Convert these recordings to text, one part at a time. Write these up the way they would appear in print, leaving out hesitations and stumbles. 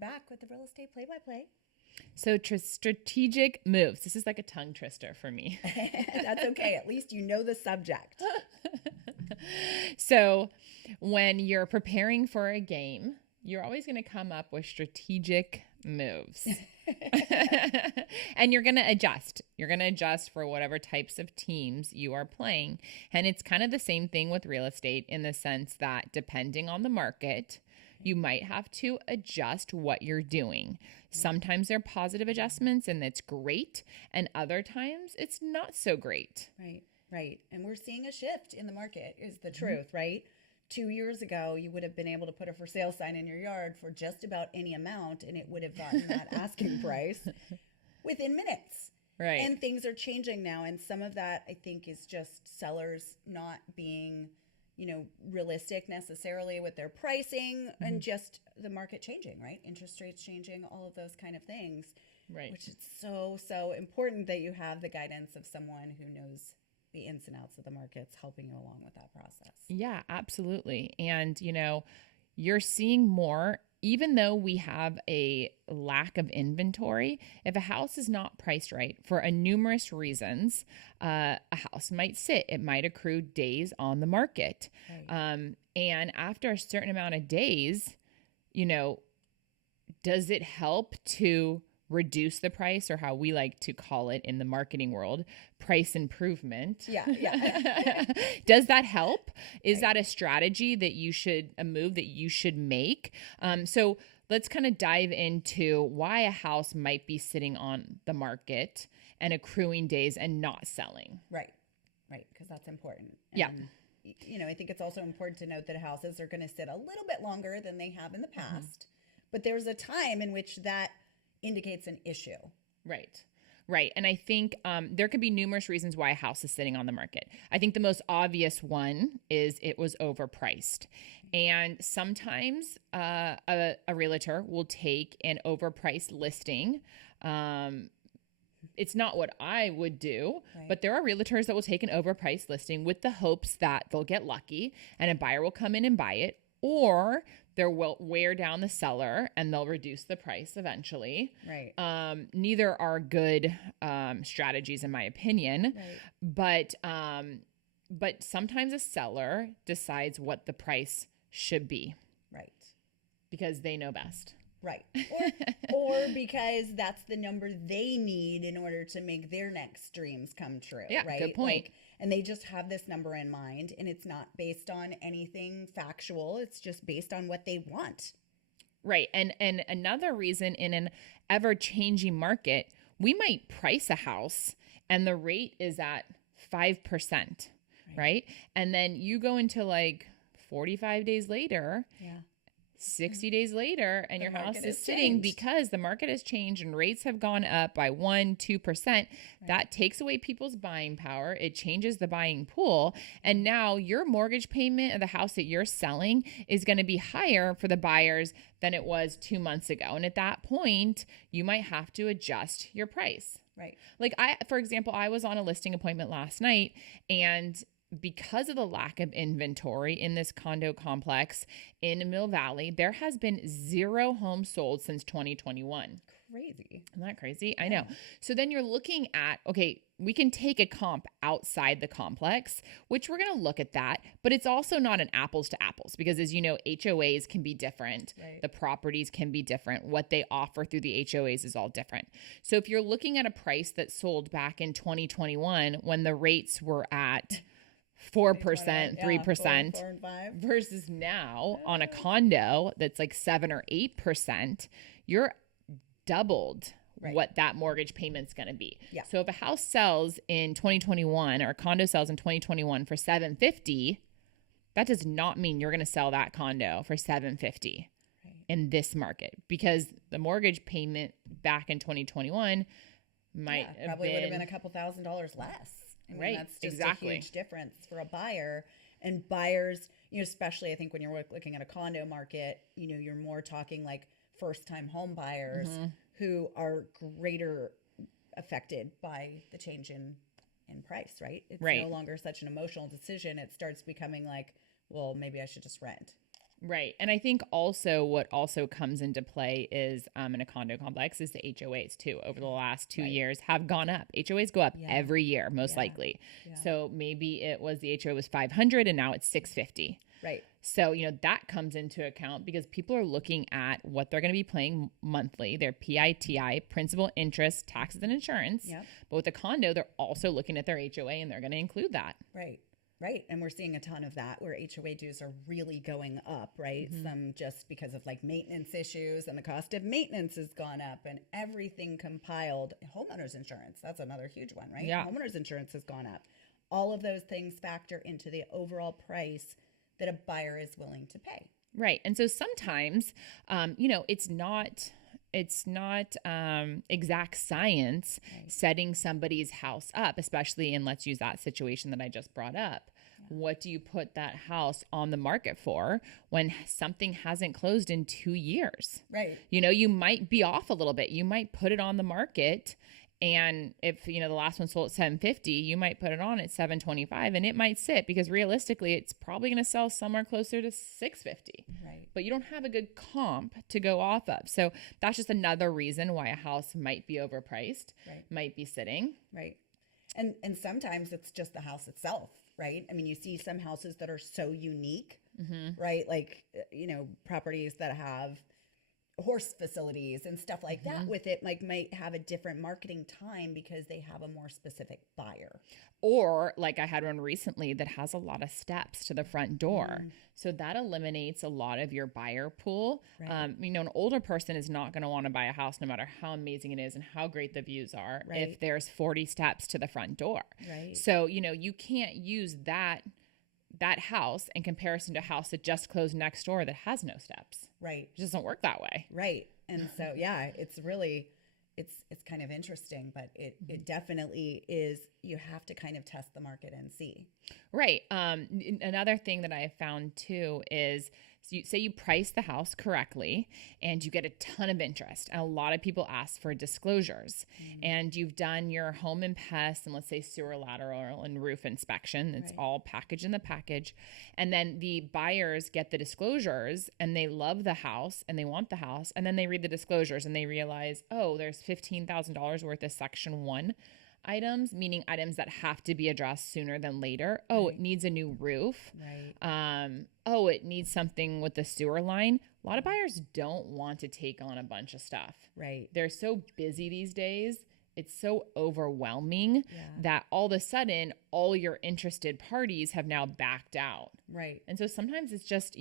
back with the real estate play-by-play. So strategic moves. This is like a tongue twister for me. That's okay. At least you know the subject. So when you're preparing for a game, you're always going to come up with strategic moves. And you're going to adjust. You're going to adjust for whatever types of teams you are playing. And it's kind of the same thing with real estate in the sense that depending on the market, you might have to adjust what you're doing. Sometimes they're positive adjustments and it's great. And other times it's not so great. Right, right. And we're seeing a shift in the market is the truth, right? 2 years ago, you would have been able to put a for sale sign in your yard for just about any amount and it would have gotten that asking price within minutes. Right. And things are changing now. And some of that, I think, is just sellers not being, realistic necessarily with their pricing and just the market changing, right? Interest rates changing, all of those kind of things. Right. Which is so important that you have the guidance of someone who knows the ins and outs of the markets helping you along with that process. Yeah, absolutely. And, you're seeing more, even though we have a lack of inventory, if a house is not priced right for a numerous reasons, a house might sit, it might accrue days on the market. Right. And after a certain amount of days, does it help to reduce the price, or how we like to call it in the marketing world, price improvement? Yeah. Does that help? Is that a strategy that a move that you should make? So let's kind of dive into why a house might be sitting on the market and accruing days and not selling. Right. Because that's important. Yeah. I think it's also important to note that houses are going to sit a little bit longer than they have in the past, but there's a time in which that indicates an issue. Right. And I think there could be numerous reasons why a house is sitting on the market. I think the most obvious one is it was overpriced. And sometimes a realtor will take an overpriced listing. It's not what I would do, but there are realtors that will take an overpriced listing with the hopes that they'll get lucky and a buyer will come in and buy it, or they'll wear down the seller and they'll reduce the price eventually. Right. Neither are good strategies in my opinion, but sometimes a seller decides what the price should be. Right. Because they know best. Right. Or because that's the number they need in order to make their next dreams come true. Yeah, right. Good point. And they just have this number in mind, and it's not based on anything factual. It's just based on what they want. Right. And another reason, in an ever-changing market, we might price a house and the rate is at 5%, right? And then you go into 45 days later. Yeah. 60 days later, and your house is sitting because the market has changed and rates have gone up by 1-2%. That takes away people's buying power. It changes the buying pool. And now your mortgage payment of the house that you're selling is going to be higher for the buyers than it was 2 months ago. And at that point, you might have to adjust your price. Right. For example, I was on a listing appointment last night, and because of the lack of inventory in this condo complex in Mill Valley, there has been 0 homes sold since 2021. Crazy. Isn't that crazy? I know. So then you're looking at, okay, we can take a comp outside the complex, which we're going to look at that, but it's also not an apples to apples because, as you know, HOAs can be different. Right. The properties can be different. What they offer through the HOAs is all different. So if you're looking at a price that sold back in 2021 when the rates were at 4%, 3%, 4 and 5. versus now on a condo that's like 7 or 8%, you're doubled what that mortgage payment's going to be. Yeah. So if a house sells in 2021 or a condo sells in 2021 for $750, that does not mean you're going to sell that condo for $750 in this market, because the mortgage payment back in 2021 would have been a couple $1,000s less. That's just a huge difference for a buyer. And buyers, especially I think when you're looking at a condo market, you're more talking like first-time home buyers who are greater affected by the change in price, right? It's no longer such an emotional decision. It starts becoming like, well, maybe I should just rent. Right. And I think also what also comes into play is in a condo complex is the HOAs too. Over the last 2 years have gone up. HOAs go up every year, most likely. Yeah. So maybe it was the HOA was 500 and now it's 650. Right. So, that comes into account because people are looking at what they're going to be paying monthly, their PITI, principal, interest, taxes, and insurance. Yep. But with a condo, they're also looking at their HOA and they're going to include that. Right. Right. And we're seeing a ton of that where HOA dues are really going up, right? Mm-hmm. Some just because of like maintenance issues and the cost of maintenance has gone up and everything compiled. Homeowners insurance, that's another huge one, right? Yeah. Homeowners insurance has gone up. All of those things factor into the overall price that a buyer is willing to pay. Right. And so sometimes, it's not exact science setting somebody's house up, especially in, let's use that situation that I just brought up. Yeah. What do you put that house on the market for when something hasn't closed in 2 years? Right. You might be off a little bit. You might put it on the market. And if, the last one sold at 750, you might put it on at 725 and it might sit because realistically, it's probably going to sell somewhere closer to 650. Right. But you don't have a good comp to go off of. So that's just another reason why a house might be overpriced, might be sitting. Right. And sometimes it's just the house itself, right? I mean, you see some houses that are so unique, right? Like, properties that have horse facilities and stuff like that with it, like might have a different marketing time because they have a more specific buyer. Or like I had one recently that has a lot of steps to the front door. So that eliminates a lot of your buyer pool. Right. An older person is not going to want to buy a house no matter how amazing it is and how great the views are if there's 40 steps to the front door. Right. So, you can't use that house in comparison to a house that just closed next door that has no steps. Right. It doesn't work that way. Right. And so, it's really, it's kind of interesting, but it definitely is, you have to kind of test the market and see. Right. Another thing that I have found too is, so you say you price the house correctly and you get a ton of interest. And a lot of people ask for disclosures and you've done your home and pest and let's say sewer lateral and roof inspection. It's all packaged in the package. And then the buyers get the disclosures and they love the house and they want the house. And then they read the disclosures and they realize, oh, there's $15,000 worth of Section 1 items, meaning items that have to be addressed sooner than later. Oh, it needs a new roof. Right. Oh, it needs something with the sewer line. A lot of buyers don't want to take on a bunch of stuff. Right. They're so busy these days. It's so overwhelming that all of a sudden all your interested parties have now backed out. Right. And so sometimes it's just,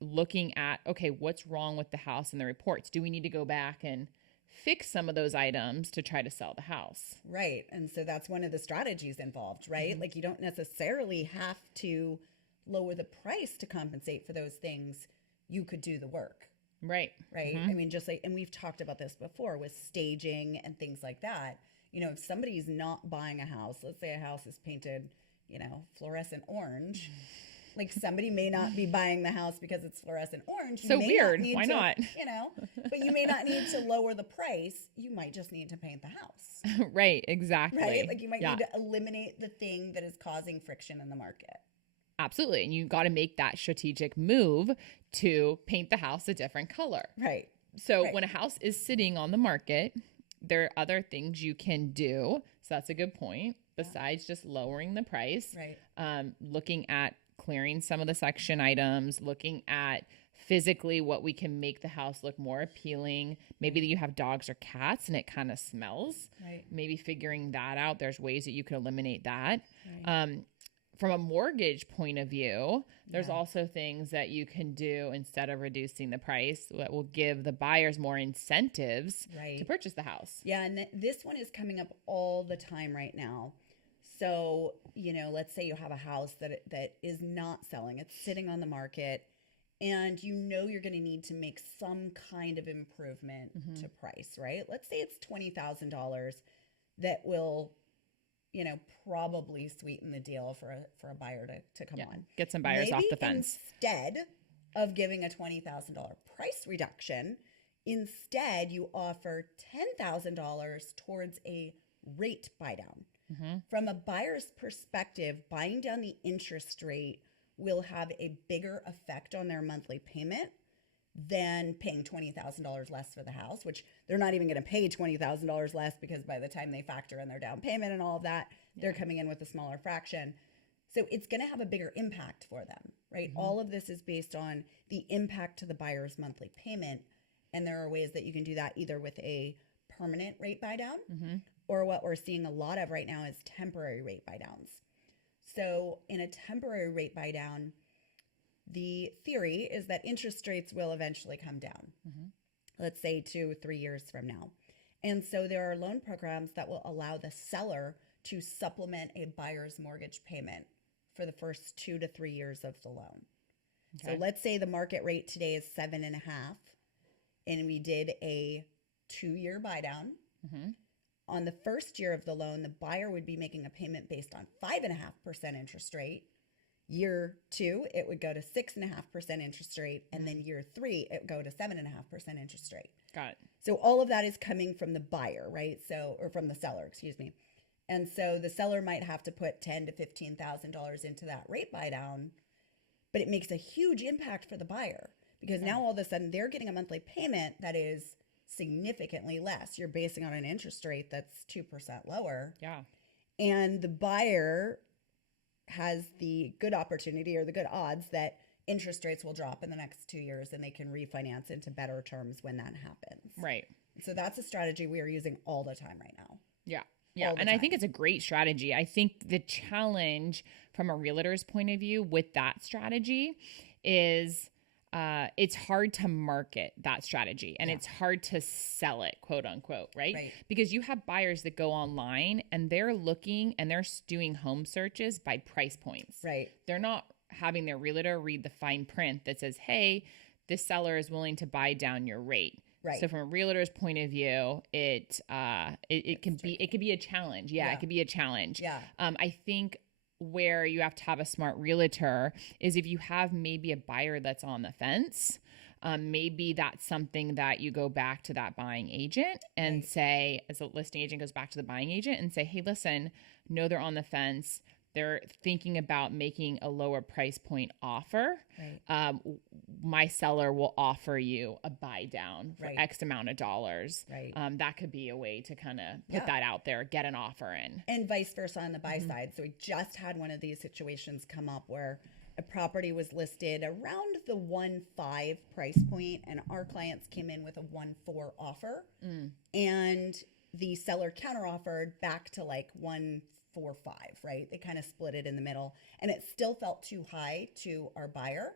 looking at, okay, what's wrong with the house and the reports? Do we need to go back and fix some of those items to try to sell the house? Right. And so that's one of the strategies involved, right? Like you don't necessarily have to lower the price to compensate for those things. You could do the work. Right. Right. I mean, just like, and we've talked about this before with staging and things like that. If somebody's not buying a house, let's say a house is painted, fluorescent orange, like somebody may not be buying the house because it's fluorescent orange. So weird. Why not? But you may not need to lower the price. You might just need to paint the house. Right. Exactly. Right. Like you might need to eliminate the thing that is causing friction in the market. Absolutely. And you got to make that strategic move to paint the house a different color. Right. So when a house is sitting on the market, there are other things you can do. So that's a good point. Besides just lowering the price, looking at clearing some of the section items, looking at physically what we can make the house look more appealing. Maybe you have dogs or cats and it kind of smells. Right. Maybe figuring that out. There's ways that you can eliminate that. Right. From a mortgage point of view, there's also things that you can do instead of reducing the price that will give the buyers more incentives to purchase the house. Yeah, and this one is coming up all the time right now. So, let's say you have a house that is not selling. It's sitting on the market and you're going to need to make some kind of improvement to price, right? Let's say it's $20,000 that will probably sweeten the deal for a buyer to come on. Get some buyers off the fence. Instead of giving a $20,000 price reduction, instead you offer $10,000 towards a rate buy down. From a buyer's perspective, buying down the interest rate will have a bigger effect on their monthly payment than paying $20,000 less for the house, which they're not even going to pay $20,000 less because by the time they factor in their down payment and all of that, they're coming in with a smaller fraction. So it's going to have a bigger impact for them, right? Mm-hmm. All of this is based on the impact to the buyer's monthly payment. And there are ways that you can do that either with a permanent rate buy down, mm-hmm. or what we're seeing a lot of right now is temporary rate buy downs. So in a temporary rate buy down, the theory is that interest rates will eventually come down, mm-hmm. let's say 2 or 3 years from now. And so there are loan programs that will allow the seller to supplement a buyer's mortgage payment for the first 2 to 3 years of the loan. Okay. So let's say the market rate today is 7.5, and we did a 2-year buy down. Mm-hmm. On the first year of the loan, the buyer would be making a payment based on 5.5% interest rate. Year 2, it would go to 6.5% interest rate. And then year 3, it would go to 7.5% interest rate. Got it. So all of that is coming from the buyer, right? So, or from the seller, excuse me. And so the seller might have to put $10,000 to $15,000 into that rate buy down, but it makes a huge impact for the buyer because now all of a sudden they're getting a monthly payment that is significantly less. You're basing on an interest rate that's 2% lower. Yeah. And the buyer has the good opportunity or the good odds that interest rates will drop in the next 2 years and they can refinance into better terms when that happens. Right. So that's a strategy we are using all the time right now. Yeah. Yeah. And I think it's a great strategy. I think the challenge from a realtor's point of view with that strategy is it's hard to market that strategy and it's hard to sell it, quote unquote, right? Because you have buyers that go online and they're looking and they're doing home searches by price points. Right. They're not having their realtor read the fine print that says, hey, this seller is willing to buy down your rate. Right. So from a realtor's point of view, it can be a challenge. Yeah, it could be a challenge. Yeah. I think where you have to have a smart realtor is if you have maybe a buyer that's on the fence, maybe that's something that you go back to that buying agent and say, as a listing agent goes back to the buying agent and say, hey, listen, no, they're on the fence. They're thinking about making a lower price point offer. Right. My seller will offer you a buy down for X amount of dollars. Right. That could be a way to kind of put that out there, get an offer in. And vice versa on the buy side. So we just had one of these situations come up where a property was listed around the 1.5 price point and our clients came in with a 1.4 offer. And the seller counteroffered back to like 1.45, right? They kind of split it in the middle and it still felt too high to our buyer.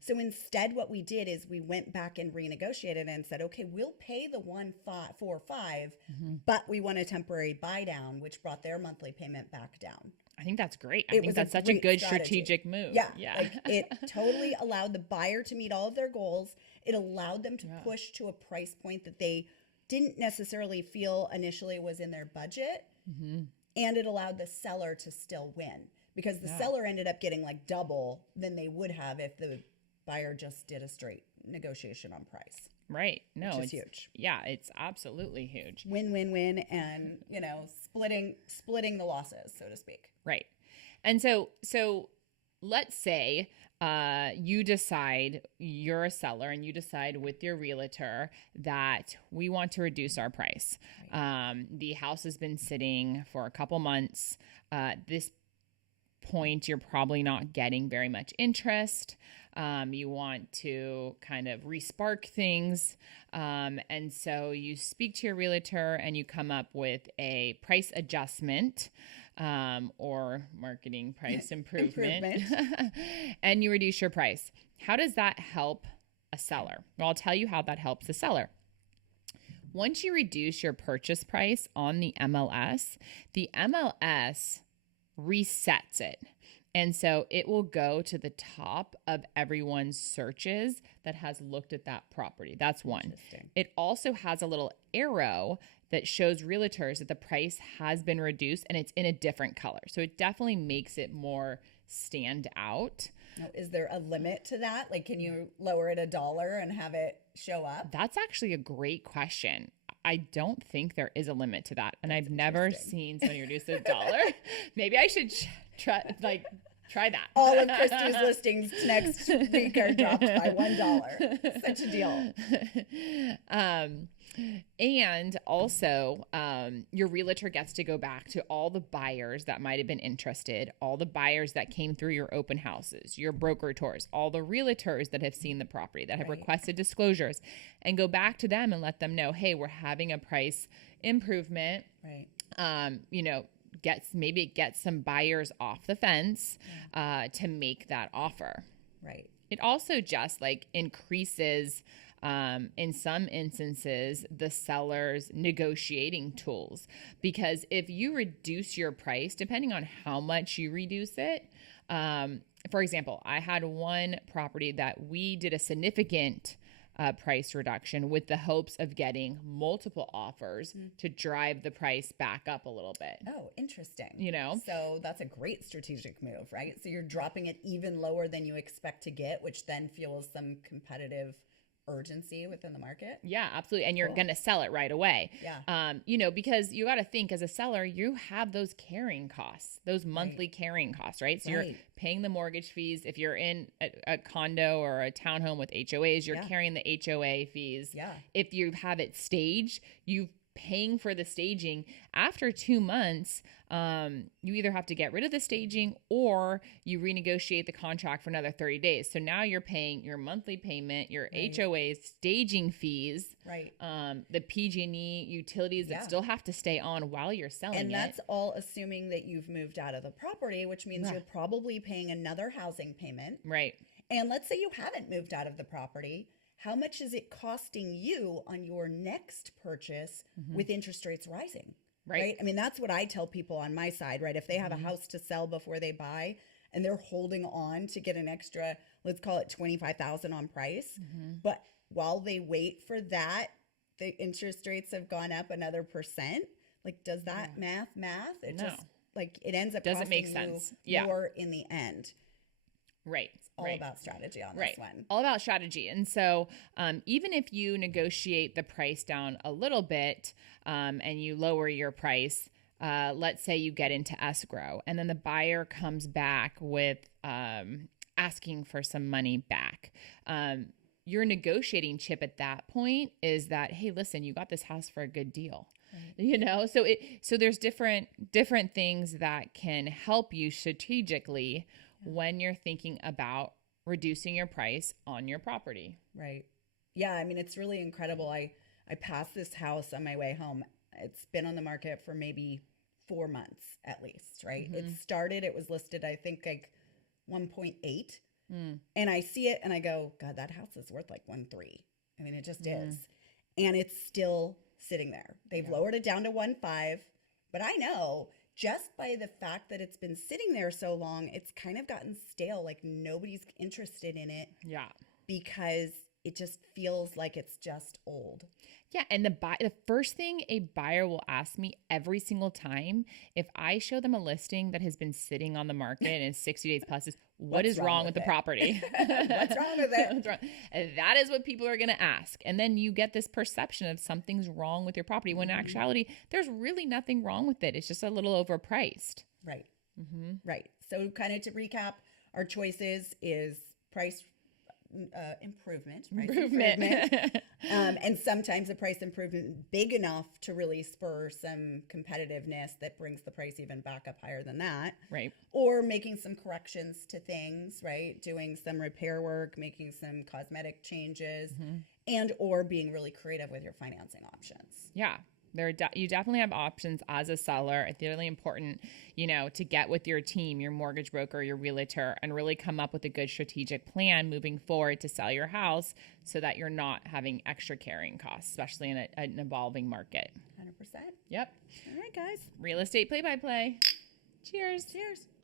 So instead what we did is we went back and renegotiated and said, okay, we'll pay the 1.45, but we want a temporary buy down, which brought their monthly payment back down. I think that's great. I think that's such a good strategic move. Yeah. Like it totally allowed the buyer to meet all of their goals. It allowed them to push to a price point that they didn't necessarily feel initially was in their budget. And it allowed the seller to still win because the seller ended up getting like double than they would have if the buyer just did a straight negotiation on price. Right. No, it's huge. Yeah, it's absolutely huge. Win, win, win. And, you know, splitting the losses, so to speak. Right. And so let's say you decide, you're a seller and you decide with your realtor that we want to reduce our price. The house has been sitting for a couple months. This point, you're probably not getting very much interest. You want to kind of re-spark things. And so you speak to your realtor and you come up with a price adjustment or marketing price improvement. And you reduce your price. How does that help a seller? Well, I'll tell you how that helps a seller. Once you reduce your purchase price on the MLS resets it. And so it will go to the top of everyone's searches that has looked at that property. That's one. It also has a little arrow that shows realtors that the price has been reduced and it's in a different color. So it definitely makes it more stand out. Now, is there a limit to that? Like, can you lower it $1 and have it show up? That's actually a great question. I don't think there is a limit to that. And I've never seen somebody reduce $1. Maybe I should try, like Try that. All of Christy's listings next week are dropped by $1. Such a deal. And also, your realtor gets to go back to all the buyers that might have been interested, all the buyers that came through your open houses, your broker tours, all the realtors that have seen the property, that have requested disclosures, and go back to them and let them know, hey, we're having a price improvement. Right. You know, get some buyers off the fence to make that offer. Right. It also just like increases, in some instances, the seller's negotiating tools. Because if you reduce your price, depending on how much you reduce it, for example, I had one property that we did a significant price reduction with the hopes of getting multiple offers to drive the price back up a little bit. Oh, interesting. You know? So that's a great strategic move, right? So you're dropping it even lower than you expect to get, which then fuels some competitive urgency within the market. Yeah, absolutely. And you're going to sell it right away. Yeah. You know, because you got to think as a seller, you have those carrying costs, those monthly carrying costs, right? So you're paying the mortgage fees. If you're in a condo or a townhome with HOAs, you're carrying the HOA fees. Yeah. If you have it staged, you paying for the staging. After 2 months, you either have to get rid of the staging or you renegotiate the contract for another 30 days. So now you're paying your monthly payment, your HOA staging fees, the PG&E utilities that still have to stay on while you're selling it. And that's all assuming that you've moved out of the property, which means you're probably paying another housing payment. Right. And let's say you haven't moved out of the property. How much is it costing you on your next purchase with interest rates rising? Right. I mean, that's what I tell people on my side, right? If they have a house to sell before they buy and they're holding on to get an extra, let's call it $25,000 on price. But while they wait for that, the interest rates have gone up another %. Like, does that math? It just like it ends up doesn't make costing sense. You more in the end. Right. It's all about strategy on this one. All about strategy. And so even if you negotiate the price down a little bit and you lower your price, let's say you get into escrow and then the buyer comes back with asking for some money back. Your negotiating chip at that point is that, hey, listen, you got this house for a good deal. You know, so there's different things that can help you strategically when you're thinking about reducing your price on your property. Right. Yeah. I mean, it's really incredible. I passed this house on my way home. It's been on the market for maybe 4 months at least, right? It was listed, I think like 1.8. And I see it and I go, God, that house is worth like 1.3. I mean, it just is. And it's still sitting there. They've lowered it down to 1.5, but I know just by the fact that it's been sitting there so long, it's kind of gotten stale. Like nobody's interested in it. Yeah. Because it just feels like it's just old. Yeah. And the first thing a buyer will ask me every single time, if I show them a listing that has been sitting on the market and 60 days plus, is what is wrong with the property? What's wrong with it? What's wrong? And that is what people are going to ask. And then you get this perception of something's wrong with your property when in actuality, there's really nothing wrong with it. It's just a little overpriced. Right. Right. So kind of to recap, our choices is price improvement. And sometimes a price improvement big enough to really spur some competitiveness that brings the price even back up higher than that. Right. Or making some corrections to things, right? Doing some repair work, making some cosmetic changes, and or being really creative with your financing options. Yeah. You definitely have options as a seller. It's really important, to get with your team, your mortgage broker, your realtor, and really come up with a good strategic plan moving forward to sell your house so that you're not having extra carrying costs, especially in an evolving market. 100%. Yep. All right, guys. Real estate play-by-play. Cheers. Cheers.